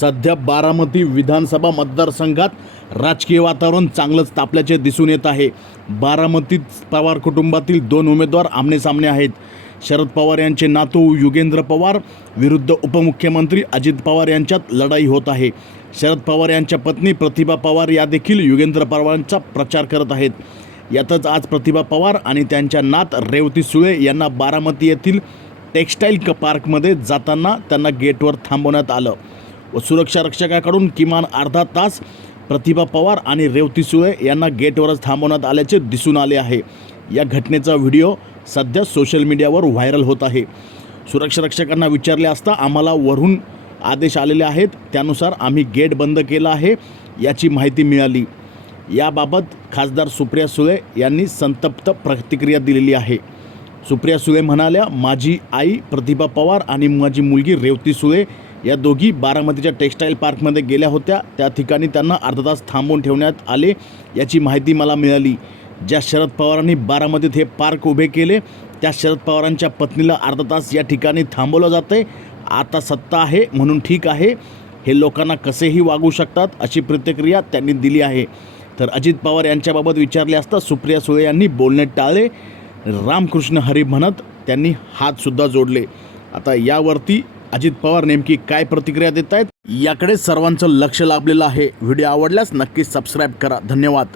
सध्या बारामती विधानसभा मतदारसंघात राजकीय वातावरण चांगलंच तापल्याचे दिसून येत आहे. बारामतीत पवार कुटुंबातील दोन उमेदवार आमनेसामने आहेत. शरद पवार यांचे नातू युगेंद्र पवार विरुद्ध उपमुख्यमंत्री अजित पवार यांच्यात लढाई होत आहे. शरद पवार यांच्या पत्नी प्रतिभा पवार या देखील युगेंद्र पवारांचा प्रचार करत आहेत. यातच आज प्रतिभा पवार आणि त्यांच्या नात रेवती सुळे यांना बारामती येथील टेक्स्टाईल क पार्कमध्ये जाताना त्यांना गेटवर थांबवण्यात आलं. व सुरक्षा रक्षकाकडून किमान अर्धा तास प्रतिभा पवार आणि रेवती सुळे यांना गेटवरच थांबवण्यात आल्याचे दिसून आले आहे. या घटनेचा व्हिडिओ सध्या सोशल मीडियावर व्हायरल होत आहे. सुरक्षा रक्षकांना विचारले असता आम्हाला वरून आदेश आलेले आहेत. त्यानुसार आम्ही गेट बंद केला आहे याची माहिती मिळाली. याबाबत खासदार सुप्रिया सुळे यांनी संतप्त प्रतिक्रिया दिलेली आहे. सुप्रिया सुळे म्हणाल्या माझी आई प्रतिभा पवार आणि माझी मुलगी रेवती सुळे या दोघी बारामतीच्या टेक्स्टाईल पार्कमध्ये गेल्या होत्या. त्या ठिकाणी त्यांना अर्धा तास थांबवून ठेवण्यात आले. याची माहिती मला मिळाली. ज्या शरद पवारांनी बारामतीत हे पार्क उभे केले त्या शरद पवारांच्या पत्नीला अर्धा तास या ठिकाणी थांबवलं जातं आहे आता सत्ता आहे म्हणून ठीक आहे. हे लोकांना कसेही वागू शकतात अशी प्रतिक्रिया त्यांनी दिली आहे. तर अजित पवार यांच्याबाबत विचारले असता सुप्रिया सुळे यांनी बोलणे टाळले. रामकृष्ण हरी म्हणत त्यांनी हातसुद्धा जोडले. आता यावरती अजित पवार नेमकी काय प्रतिक्रिया देत आहेत याकडे सर्वांचं लक्ष लाभलेलं आहे. व्हिडिओ आवडल्यास नक्की सबस्क्राईब करा. धन्यवाद.